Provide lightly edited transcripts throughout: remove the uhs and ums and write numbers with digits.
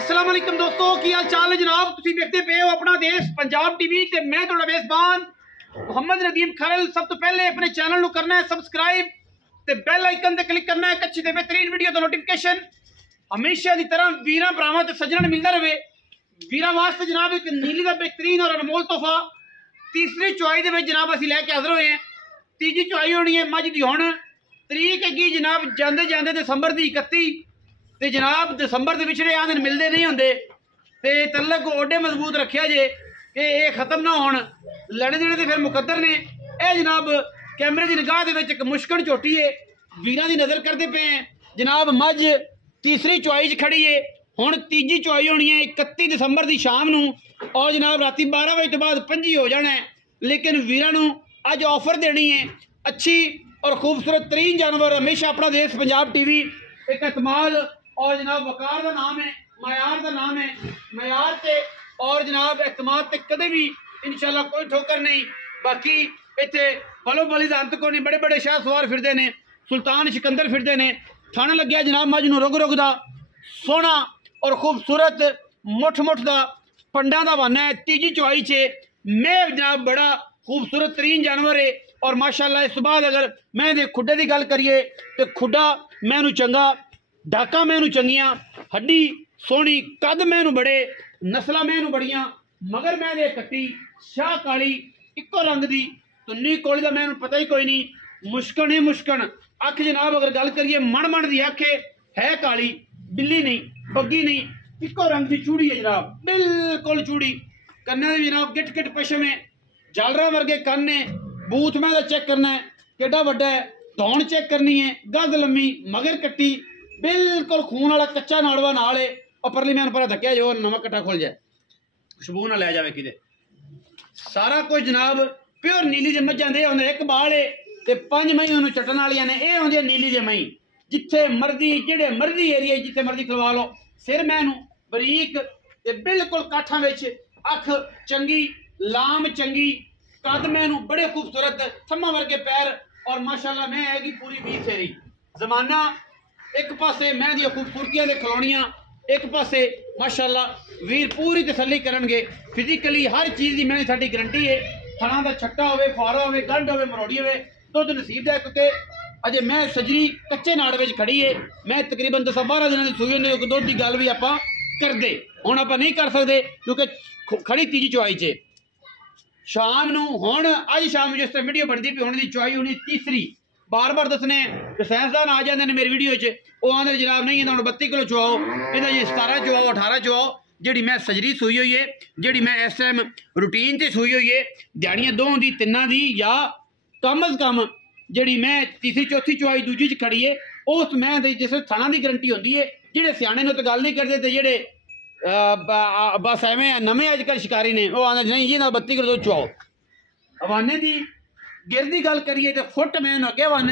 अस्सलाम वालेकुम दोस्तों, की हाल चाल है जनाब। तुसीं देखते पे हो अपना देश पंजाब टीवी ते मैं तुहाडा मेज़बान मोहम्मद नदीम खरल। सब तो पहले अपने चैनल को करना है सबसक्राइब ते बेल आइकन ते क्लिक करना है एक अच्छी ते बेहतरीन वीडियो दा नोटिफिकेशन हमेशा की तरह वीरां भरावां ते सज्जणां मिलदा रहे। वीरां वास्ते जनाब एक नीली दा बेहतरीन और अनमोल तोहफा तीसरी चुआई दे विच जनाब असीं लैके हाज़र होए हैं। तीजी चुआई होनी है मझ दी। हुण तरीक हैगी जनाब जांदे जांदे दिसंबर दी 31 ते जनाब दिसंबर के पिछले आंदे मिलते नहीं होंगे तो तलक ओडे मजबूत रखिया जे कि ये खत्म ना हो लड़े देने तो फिर मुकद्दर ने। यह जनाब कैमरे की निगाह के एक मुश्किल चोटी है वीरां की नज़र करते पे हैं। जनाब मझ तीसरी चुआई च खड़ी है। हुण तीजी चुआई होनी है 31 दिसंबर की शाम नूं और जनाब राती 12 बजे तो बाद 5 हो जाना है। लेकिन वीरां नूं अज ऑफर देनी है अच्छी और खूबसूरत तरीन जानवर। हमेशा अपना देश पंजाब टीवी एक एतमाद और जनाब वकार का नाम है, मयार का नाम है। मयार से और जनाब एतमाद से कदे भी इंशाल्लाह कोई ठोकर नहीं। बाकी इतने बलो बली का अंत को नहीं। बड़े बड़े शाह सवार फिरते हैं, सुल्तान सिकंदर फिरते हैं। थाना लग्या जनाब मझ नूं रुग रुग दा सोहना और खूबसूरत मुठ मुठ का पंडा का वाना है। तीजी चुआई च मैं जनाब बड़ा खूबसूरत तरीन जानवर है और माशाल्लाह। इस बाद अगर मैं खुडे की गल करिए तो खुडा मैनू चंगा, डाका मैनू चंगियां, हड्डी सोहनी, कद मैनू बड़े, नस्लां मैनू बड़ियां, मगर मैं दे कट्टी शाह काली इको रंग दी तुन्नी कोली दा मैनू पता ही कोई नहीं। मुश्कन है मुश्कन अख जनाब अगर गल करिए मन मन की अख है काली, बिल्ली नहीं, पग्गी नहीं, इको रंग की चूड़ी है जनाब, बिल्कुल चूड़ी। कन्ने दे जनाब गिट गिट पशम है, जालरा वर्गे कन्न है। बूथ मैं चेक करना है केडा वड्डा है, धौन चेक करनी है, गज लम्मी, मगर कट्टी बिल्कुल खून वाला कच्चा नाड़वा नाल है। और परली मैन पर धक्या जो नवा कट्ठा खुल जाए खुशबू ना लै जाए कि सारा कुछ जनाब प्योर नीली दे मझां दे होंदे। एक बाल है ते 5 मई उन्होंने चटन वालियां ने। ये होंदी नीली दे मई जिथे मर्जी जेड़े मर्जी एरिया जिथे मर्जी खलवा लो। सिर मैनू बरीक ते बिल्कुल काठां विच, अख चंगी, लाम चंगी, कद मैनू बड़े खूबसूरत, थम्मा वर्गे पैर और माशाल्लाह मैं हैगी पूरी 20 फेरी। जमाना एक पासे मैं दी खूबसूरतियां दे खिलौनियां, एक पासे माशाल्लाह वीर पूरी तसल्ली करनगे। फिजिकली हर चीज़ की मैंने साडी गारंटी है। थणा दा छट्टा होवे, फुआरा होवे, गंढ होवे, मरोड़ी होवे, दुध नसीब है। क्योंकि अजे मैं सजरी कच्चे नाड़ विच खड़ी है। मैं तकरीबन 10-12 दिन की सूई होंदी दुध की गल भी आपां करदे, हुण आपां नहीं कर सकते क्योंकि खड़ी तीजी चुआई च शाम नूं। हुण अज शाम जिस तरह वीडियो बनती पई हुण दी चुआई होनी तीसरी। बार बार दसने साइंसदान आ जाते हैं मेरी वीडियो च, वो आंदे जनाब नहीं हम 32 किलो चुआओ, इहदा जी 17 चुआओ, 18 चुआओ। जी मैं सजरी सूई हुई है, जी मैं इस टाइम रूटीन से सूई हुई है, दिहाड़ियां 2 दी 3 दी या कम अज कम जी मैं तीसरी चौथी चुआई दूजी च खड़ी है। उस मैं जिस थाना की गारंटी होती है। जेडे सियाने ने तो गल नहीं करते, तो जेडे बस एवं नवे अजकल शिकारी ने वो आंदे नहीं जी ना 32 किलो दूध चुआओ। हवाने की गिर की गल करिए तो फुट मैं अगे वन,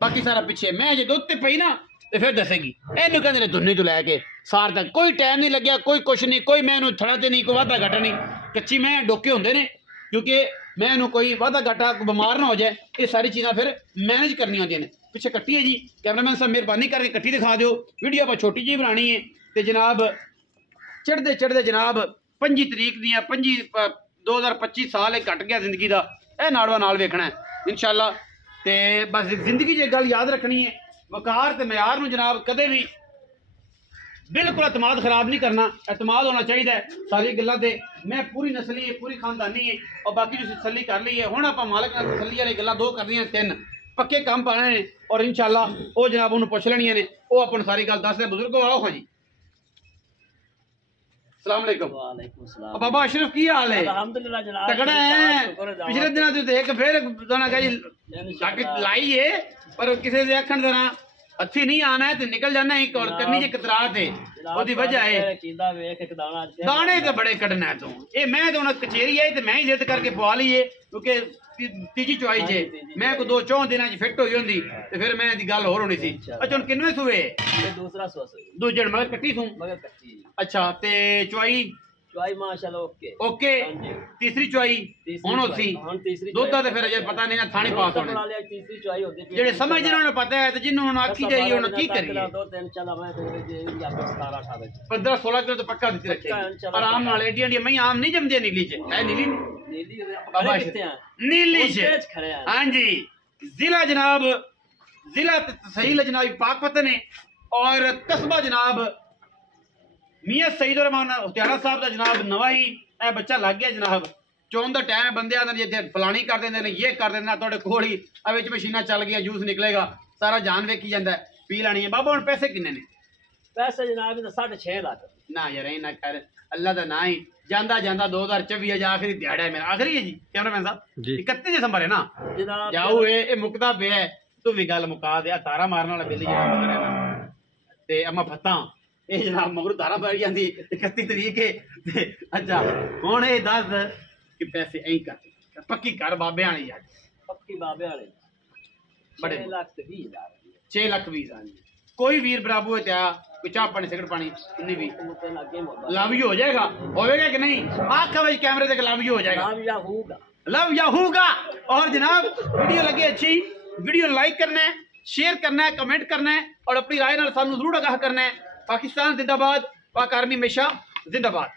बाकी सारा पिछे। मैं जो दुध ते पई ना तो फिर दसेगी इनू कहते दुन्नी तो लैके सार तक कोई टाइम नहीं लग्या, कोई कुछ नहीं, कोई मैं थड़ा तो नहीं, कोई वाधा घाटा नहीं। कच्ची मैं डोके होंगे ने क्योंकि मैं कोई वाधा घाटा बीमार ना हो जाए, ये सारी चीज़ा फिर मैनेज करनी होंगे ने। पिछे कट्टी है जी, कैमरामैन साहब मेहरबानी करके कट्टी दिखा दो। वीडियो आप छोटी जी बनानी है तो जनाब चढ़ते चढ़ते जनाब 25 तरीक दियाँ 2025 साल एक घट गया जिंदगी का। यह नाड़वा नाल वेखना है इंशाल्लाह। तो बस जिंदगी च गल याद रखनी है, वकार ते मयार नूं जनाब कदे भी बिल्कुल एतमाद खराब नहीं करना। एतमाद होना चाहिए सारी गल्लां ते। मैं पूरी नस्ली है, पूरी खानदानी है और बाकी जो तसल्ली कर ली है। हुण आपां मालक नाल तसल्ली वाली गल्लां 2 करनियां, 3 पक्के काम पाने ने और इंशाल्लाह वो जनाब उन्होंने पुछ लेनियां ने। वो अपन सारी गल दस दे बुजुर्गों आओ। हाँ जी वालेकुम बाबा अशरफ की हाल है? अल्हम्दुलिल्लाह जनाब तगड़ा है। पिछले दिनों तो देख फिर लाई है पर किसी दे आखण दे ना हथी नहीं आना है तो निकल जाना है और करनी जे कतरात है। ओदी वजह है दाने तो बड़े कढ़ना है। तो ये मैं तो कचेरी है तो मैं ही जिद करके पवा ली है क्योंकि तीजी चुआई च मैं को 2-4 दिन फिट होई होंदी तो फिर मैं गल होर होनी सी। अच्छा हुण किन्ने सूए? दूसरा सूआ दूजे मगर कट्टी सूं। मगर कच्ची। अच्छा ते चुआई चुआई माशाल्लाह ओके ओके तीसरी चुआई हुण होसी दुध दा ते फिर अजे पता नहीं ना थाने पास होने तीसरी चुआई होती जेडे समझ जिन्होंने पता है ते जिन्होंने आखी जाई हुण की करिए दो तीन चला मैं जे या 17 18 15-16 किलो तो पक्का दित्ती रखे आराम नाल एडी एडी मैं आम नहीं जमदे नीली च है नीली बाबा किथे हैं नीली च हां जी जिला जनाब जिला तहसील जनाब पाकपतन है और कस्बा जनाब मियां सईद रहमान हुत्यारा साहब का जनाब नवाही ए बच्चा लग गया जनाब चौन का टाइम बंदे आते जिथे फलानी कर देंगे ये कर देना थोड़े कोल ही विच मशीना चल गया जूस निकलेगा सारा जान वेखी जाता है पी लैनी है बाबा हुण पैसे किन्ने ने पैसे जनाब 6.5 लाख ना यार ना कर अल्लाह का ना ही जांदा जांदा 2024 आखिरी दिहाड़ा है मेरा आखिरी है जी कैमरामैन साहब 31 दिसंबर है ना जनाब जाओ ये मुकदा पे है तू भी गल मुका दे तारा मारने वाला बिल ते अम्मा फत्ता ਇਹ ਜਨਾਬ ਮਗਰ ਧਾਰਾ ਪੈ ਜਾਂਦੀ 31 ਤਰੀਕ ਹੈ ਅੱਛਾ ਹੁਣ ਇਹ ਦੱਸ ਕਿ ਪੈਸੇ ਐਂ ਕਰ ਪੱਕੀ ਕਰ ਬਾਬਿਆਂ ਵਾਲੀ ਯਾਰ ਪੱਕੀ ਬਾਬਿਆਂ ਵਾਲੀ ਬੜੇ 6 ਲੱਖ 20 ਹਜ਼ਾਰ 6 ਲੱਖ 20 ਹਜ਼ਾਰ ਕੋਈ ਵੀਰ ਬਰਾਬੂ ਹੈ ਕੋਈ ਚਾਹ ਪਾਣੀ ਸਿਗਰਟ ਪਾਣੀ ਇੰਨੀ ਵੀ ਲਵ ਯੂ ਹੋ ਜਾਏਗਾ ਹੋਵੇਗਾ कि नहीं आंख भाई कैमरे तक लव यू हो जाएगा लव या होगा और जनाब वीडियो लगे अच्छी वीडियो लाइक करना है शेयर करना है कमेंट करना है और अपनी राय नाल सानू जरूर आगाह करना है पाकिस्तान जिंदाबाद पाक आर्मी हमेशा जिंदाबाद।